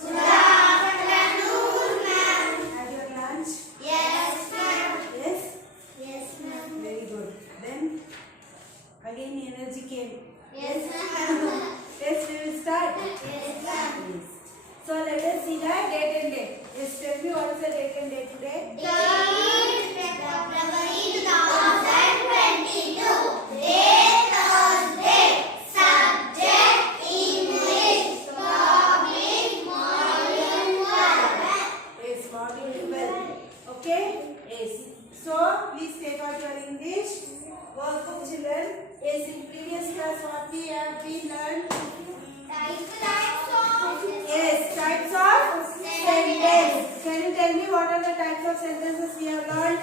Good afternoon, ma'am. Had your lunch? Yes, ma'am. Yes? Yes, ma'am. Very good. Then again energy came. Yes, ma'am. Yes, we will start. Yes, ma'am. Please. So let us see the date and day. Yes, tell me what is the date and day today? 3rd February 2022. Day Thursday. Subject English. Topic Module 12. Yes, module 12. Okay? Yes. So please take out your English workbook, children. Yes, in previous class what we have been learned. Yes, types of sentence. Can you tell me what are the types of sentences we have learned?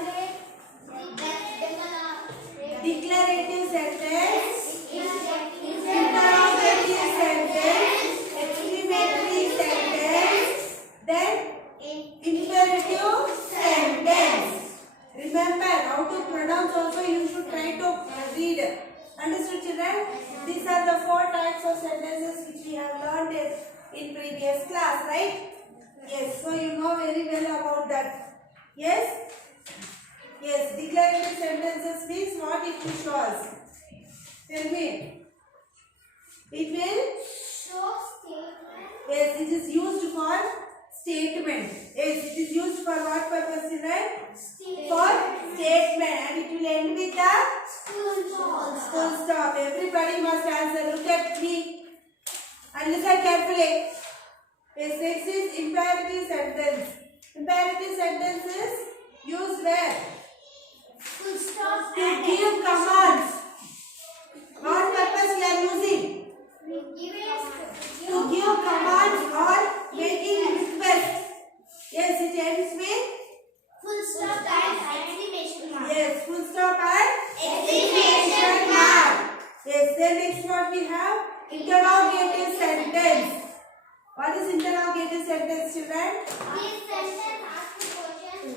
Declarative sentence, interrogative sentence, exclamatory sentence, then imperative sentence. Remember how to pronounce also you should try to read. Understood, children? These are the 4 types of sentences which we have learned in previous class, right? Yes, so you know very well about that. Yes? Yes, declarative sentences means what it will show us. Tell me. It will? Yes, it is used for statement. Yes, it is used for what purpose, children? For statement. And it will end with the full stop. Everybody must answer. Look at me and listen carefully. Yes, next is imperative sentence. Imperative sentence is used where? To give commands. What purpose we are using? To give commands or making requests. Yes, it ends with? Full stop and exclamation mark. Yes, full stop and Exclamation mark. Yes, then next what we have? Interrogative sentence. What is interrogative sentence, children? This sentence asks the question.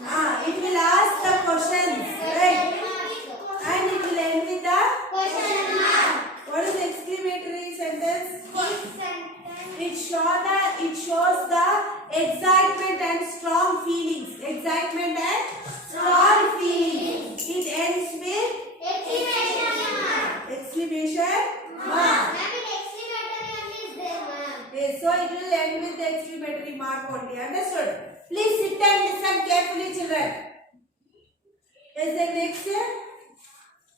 It will ask the questions, right? And it will end with the Question mark. what is exclamatory sentence? This sentence. It shows the excitement and strong feelings. Excitement and strong feelings. It ends with Exclamation mark. exclamation mark. That means exclamatory only is there, ma'am. Yes, so it will end with the exclamatory mark only. Understood? Please sit and listen carefully, children. Yes, then next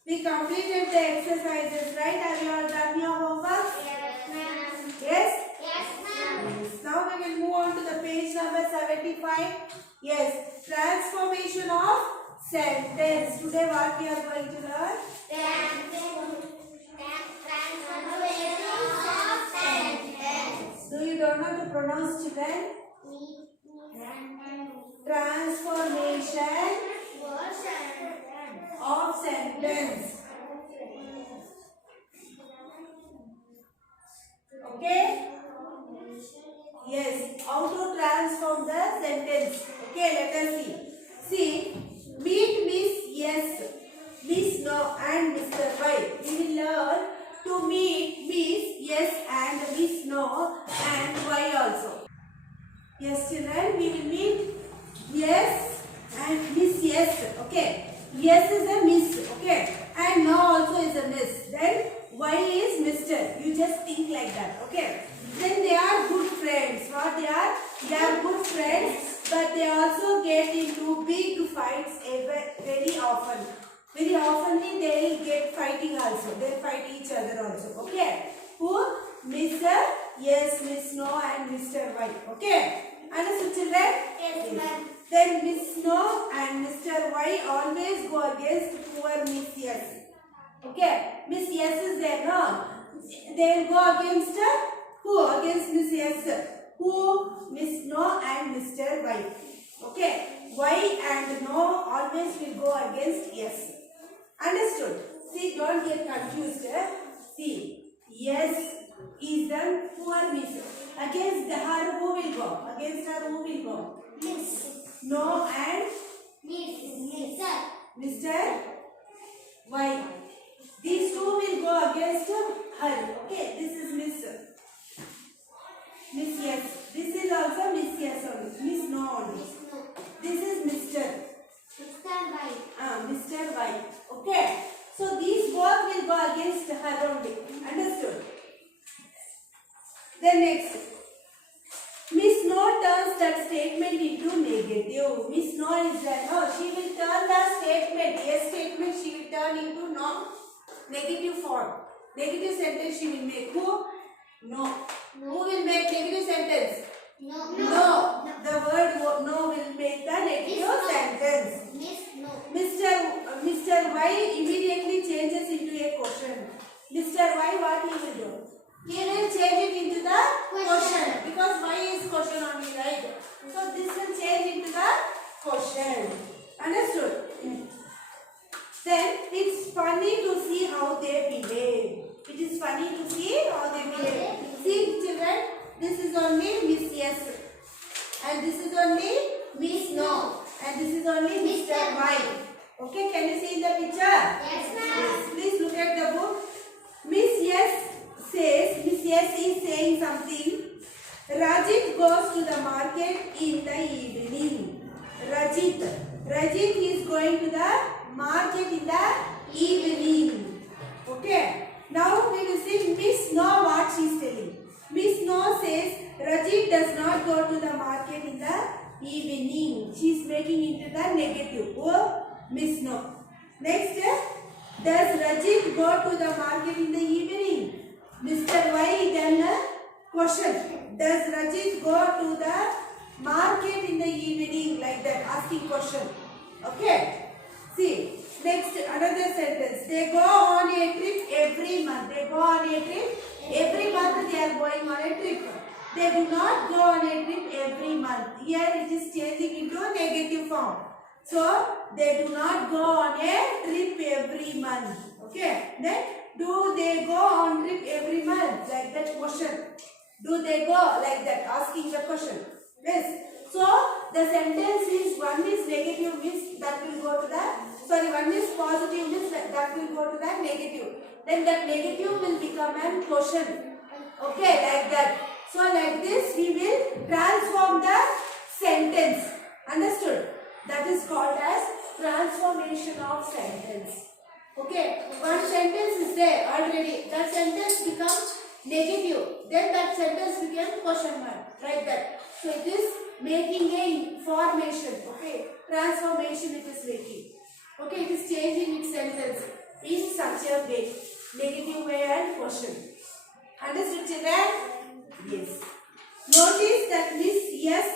we completed the exercises, right? Have you all done your homework? Yes, ma'am. Yes? Yes, ma'am. Yes. Now we will move on to the page number 75. Yes, transformation of sentence. Today what we are going to learn? Transformation of sentence. Do you don't know to pronounce, children? Transformation of sentence. Okay? Yes, how to transform the sentence. Okay, let us see. See, meet Miss Yes, Miss No and Mr. Y. We will learn to meet Miss Yes and Miss No and Y also. Yes, children, we will meet Yes and Miss Yes. Okay. Yes is a Miss. Okay. And No also is a Miss. Then Y is Mr. You just think like that. Okay. Then they are good friends. What they are? They are good friends, but they also get into big fights very often. Very oftenly they will get fighting also. They fight each other also. Okay. Who? Mr. Yes, Miss No and Mr. Y. Okay. Understood, children? Yes, ma'am. Then Miss No and Mr. Y always go against poor Miss Yes. Okay. Miss Yes is there, no? They will go against who? Against Miss Yes. Who? Miss No and Mr. Y. Okay. Y and No always will go against Yes. Understood? See, don't get confused. See, Yes is the poor Miss. Against her who will go? Against her who will go? Miss. No and Mr. Y. These two will go against her. Okay, this is Miss Yes. This is also Mr. Y. Okay. So these both will go against her only. Understood? Then next. Miss No turns that statement into negative. Miss No is there. No, she will turn the statement. Yes statement she will turn into no. Negative form. Negative sentence she will make. Who? No. Who will make negative sentence? No. The word no will make the negative sentence. Mr. Y immediately changes into a question. Mr. Y, what he will do? He will change it into the question because Y is question only, right? So this will change into the question. Understood? Then it's funny to see how they behave. It is funny to see how they behave. See children, this is only Miss Yes. And this is only Miss No. And this is only Mr. Y. Okay, can you see in the picture? Yes, ma'am. Yes. Please look at the book. Miss Yes is saying something. Rajit goes to the market in the evening. Rajit is going to the market in the evening. Okay. Now we will see Miss No what she is telling. Miss No says Rajit does not go to the market in the evening. She is making into the negative. Oh, Miss No. Next, does Rajit go to the market in the evening? Mr. Y then question. Does Rajit go to the market in the evening? Like that, asking question. Okay. See, next another sentence. They go on a trip every month. They go on a trip every month. They are going on a trip. They do not go on a trip every month. Here it is changing into a negative form. So they do not go on a trip every month. Okay. Then do they go on trip every month? Like that question. Do they go like that? Asking the question. Yes. So the sentence is one is negative means that will go to the one is positive means that will go to the negative. Then that negative will become a question. Okay, like that. So like this we will transform the sentence. Understood? That is called as transformation of sentence. Okay, one sentence is there already. That sentence becomes negative. Then that sentence becomes question mark. Like that. So it is making a formation. Okay, transformation it is making. Okay, it is changing its sentence in such a way. Negative way and question. Understood children? Yes. Notice that Miss Yes,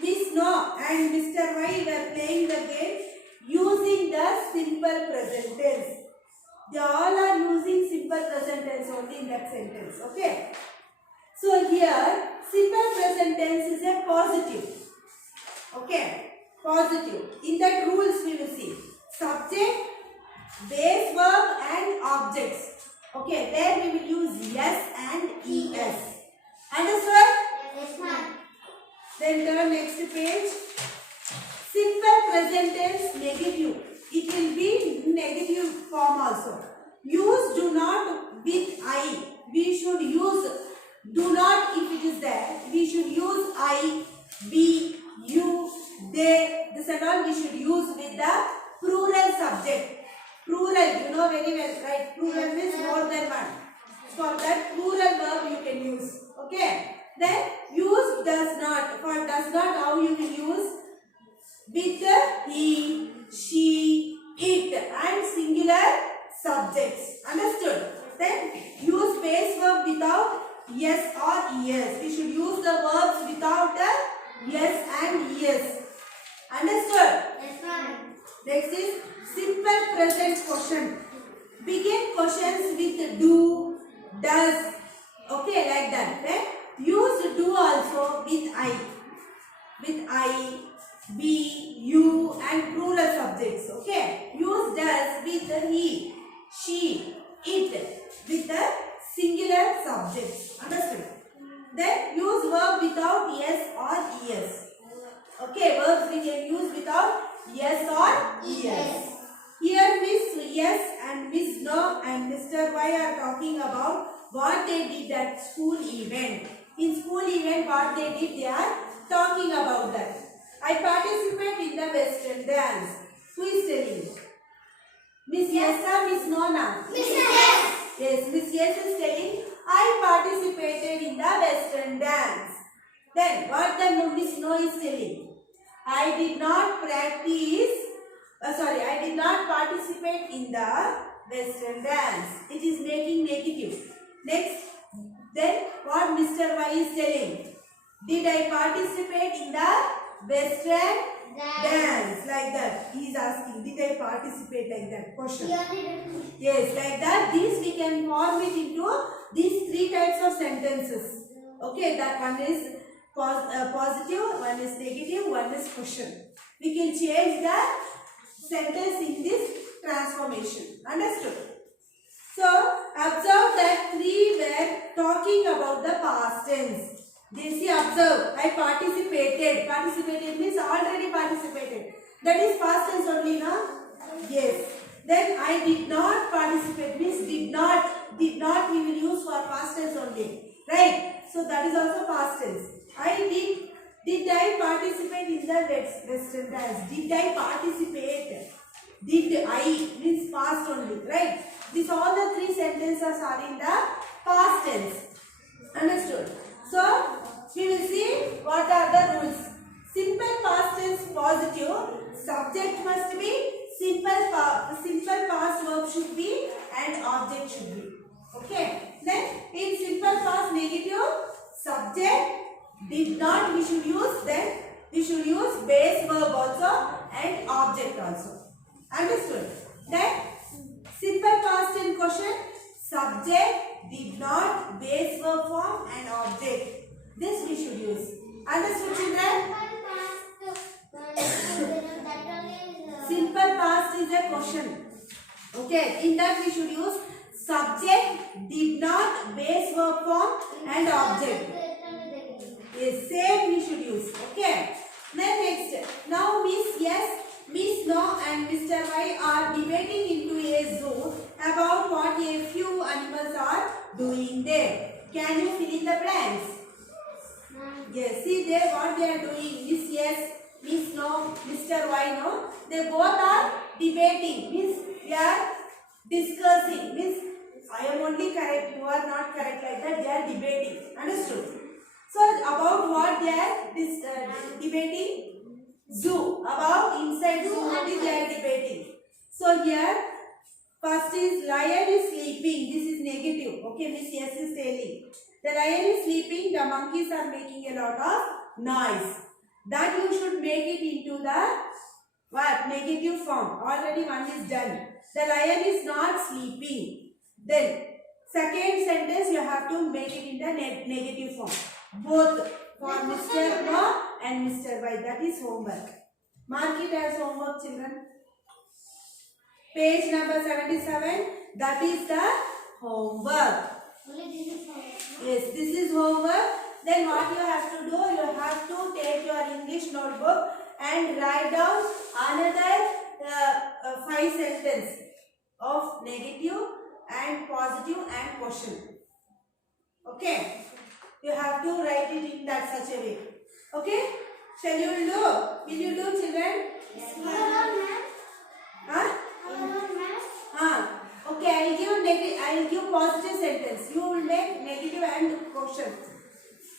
Miss No and Mr. Y were playing the game using the simple present tense. They all are using simple present tense only in that sentence. Okay. So here simple present tense is a positive. Okay. Positive. In that rules we will see. Subject, base verb and objects. Okay. There we will use yes and es. Understood? Yes, ma'am. Then turn next page. Simple present tense negative. It will be negative form also. Use do not with I. We should use do not if it is there. We should use I, we, you, they. This and all we should use with the plural subject. Plural, you know very well, right? Plural means more than one. For that plural verb you can use. Okay. Then use does not. For does not, how you will use? With he, she, it and singular subjects. Understood? Then use base verb without yes or es. We should use the verbs without yes and es. Understood? Yes, ma'am. Next is simple present question. Begin questions with do, does. Okay, like that. Then use do also with I. With I, we, you and plural subjects. Okay. Use does with the he, she, it with the singular subjects. Understood? Then use verb without yes or es. Okay, verbs we can use without yes or es. Here Miss Yes and Miss No and Mr. Y are talking about what they did at school event. In school event what they did, they are talking about that. I participate in the western dance. Who is telling? Miss Yes or Miss Nona? Miss Yes. Yes, Miss Yes is telling, I participated in the Western dance. Then what the Miss No is telling? I did not I did not participate in the Western dance. It is making negative. Next, then what Mr. Y is telling? Did I participate in the Western dance? Like that. He is asking, did I participate like that? Question. Yes, like that. These we can form it into these three types of sentences. Okay, that one is positive, one is negative, one is question. We can change the sentence in this transformation. Understood? So, observe that three were talking about the past tense. They see, observe, I participated. Participated means already participated. That is past tense only, no? Yes. Then I did not participate means did not we will use for past tense only. Right? So that is also past tense. Did I participate in the Western dance? Did I participate? Did I means past only. Right? These all the three sentences are in the past tense. Understood? So we will see what are the rules. Simple past tense positive. Subject must be simple past verb should be and object should be. Okay. Then in simple past negative, subject did not we should use, then we should use base verb also and object also. Understood? Then simple past in question, subject did not, base verb form and object. This we should use. Understood, children? Simple past is a question. Okay, in that we should use subject, did not, base verb form and object. Yes, same we should use. Okay. Then next, now Miss Yes, Miss No and Mr. Y are debating into a zoo about what a few animals are doing there. Can you fill in the blanks? Yes, see there what they are doing. Miss Yes, Miss No, Mr. Y No. They both are debating. Means they are discussing. Means I am only correct, you are not correct, like that. They are debating. Understood? So about what they are debating? Zoo. About inside zoo only they are debating. So here first is lion is sleeping. This is negative. Okay, Miss Yes is telling. The lion is sleeping. The monkeys are making a lot of noise. That you should make it into the what? Negative form. Already one is done. The lion is not sleeping. Then second sentence you have to make it in the negative form. Both for Mr. No and Mr. Y. That is homework. Mark it as homework, children. Page number 77. That is the homework. Yes, this is homework. Then what you have to do? You have to take your English notebook and write down another 5 sentences of negative and positive and question. Okay. You have to write it in that such a way. Okay? Shall you do? Will you do, children? Yes, Huh? Okay, I will give positive sentence. You will make negative and question.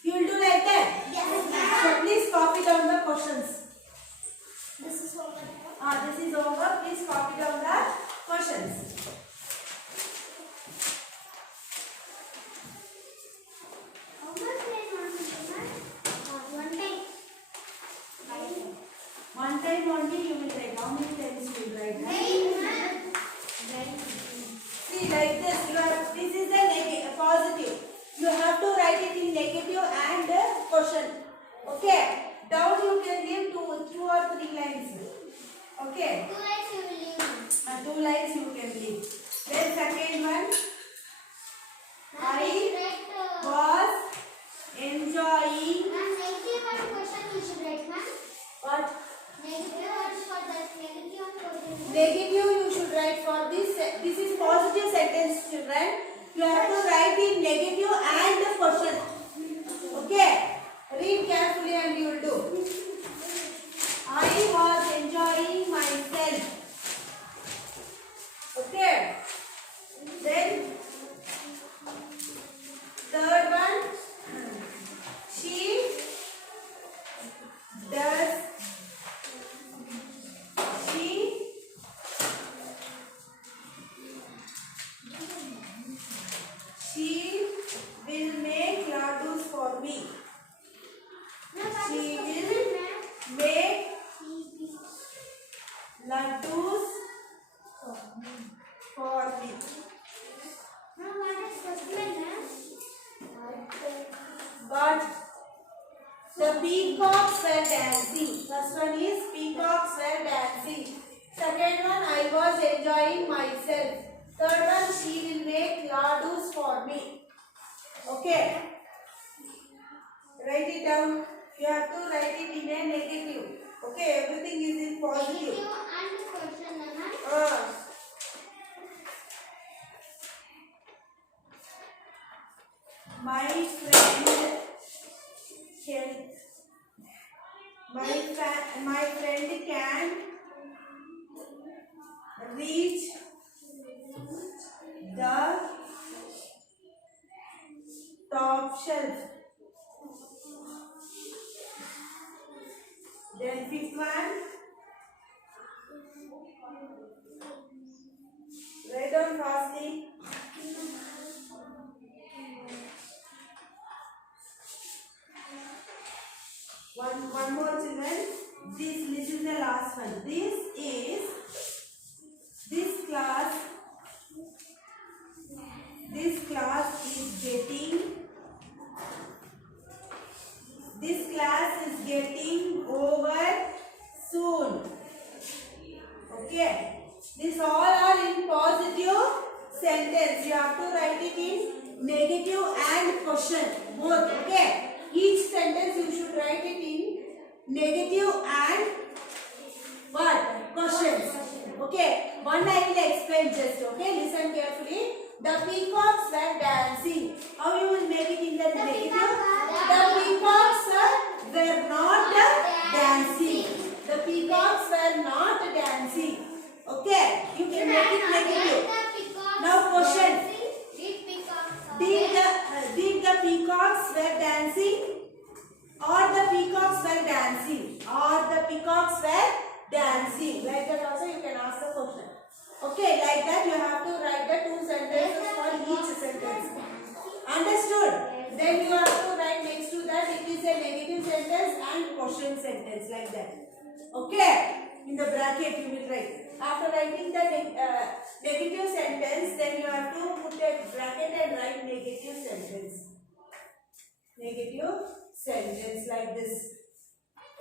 You will do like that? Yes, So please copy down the questions. this is homework. This is homework. Please copy down the questions. One time only you will write. How many times you will write? See, like this. This is the positive. You have to write it in negative and question. Okay. Down you can give two or three lines. Okay. 2 lines you can leave. Then second one. I was enjoying. What? Negative you should write for this. This is positive sentence, children. You have to write in negative and the question. Okay. Read carefully and you will do. I was enjoying myself. For me. Now what is first one? But the peacocks were dancing. First one is peacocks were dancing. Second one, I was enjoying myself. Third one, she will make ladus for me. Okay. Write it down. You have to write it in a negative. Okay, everything is in positive. Negative and question, Nana. My friend can reach the top shelf. Then fifth one, write down fastly. One more, children. This is the last one. This class is getting over soon. Okay. This all are in positive sentence. You have to write it in negative and question both. Okay. Each sentence you should write it in negative and what? Questions. Okay. One I will explain just. Okay. Listen carefully. The peacocks were dancing. How you will make it in the negative? The peacocks were not dancing. The peacocks were not dancing. Okay. You can make it negative. Now question. Did the peacocks were dancing? Or the peacocks were dancing? Or the peacocks were dancing? Like that also you can ask the question. Okay, like that you have to write the two sentences for each sentence. Understood? Then you have to write next to that it is a negative sentence and question sentence like that. Okay? In the bracket you will write. After writing the negative sentence, then you have to put a bracket and write negative sentence. Negative sentence like this.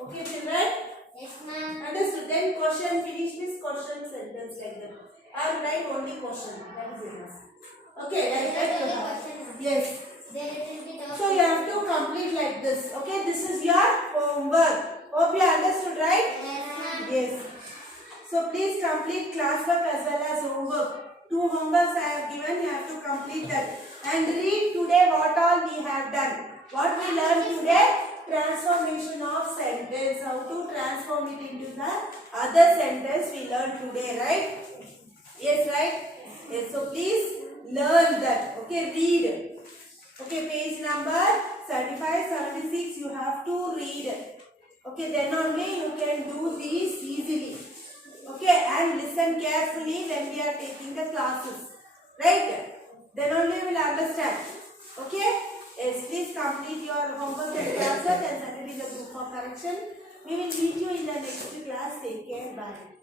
Okay, children? Yes, ma'am. Understood? Then question, finish this question sentence like that. I will write only question. That is enough. Okay, like that you have. Yes. So you have to complete like this. Okay, this is your homework. Hope you understood, right? Yes. So please complete classwork as well as homework. 2 homeworks I have given, you have to complete that. And read today what all we have done. What we learned today? Transformation of sentence. How to transform it into the other sentence we learned today, right? Yes, right? Yes, so please learn that. Okay, read. Okay, page number 75, 76 you have to read. Okay, then only you can do these easily. Okay, and listen carefully when we are taking the classes. Right? Then only you will understand. Okay? Yes, please complete your homework and classes and send it in the group for correction. We will meet you in the next class. Take care. Bye.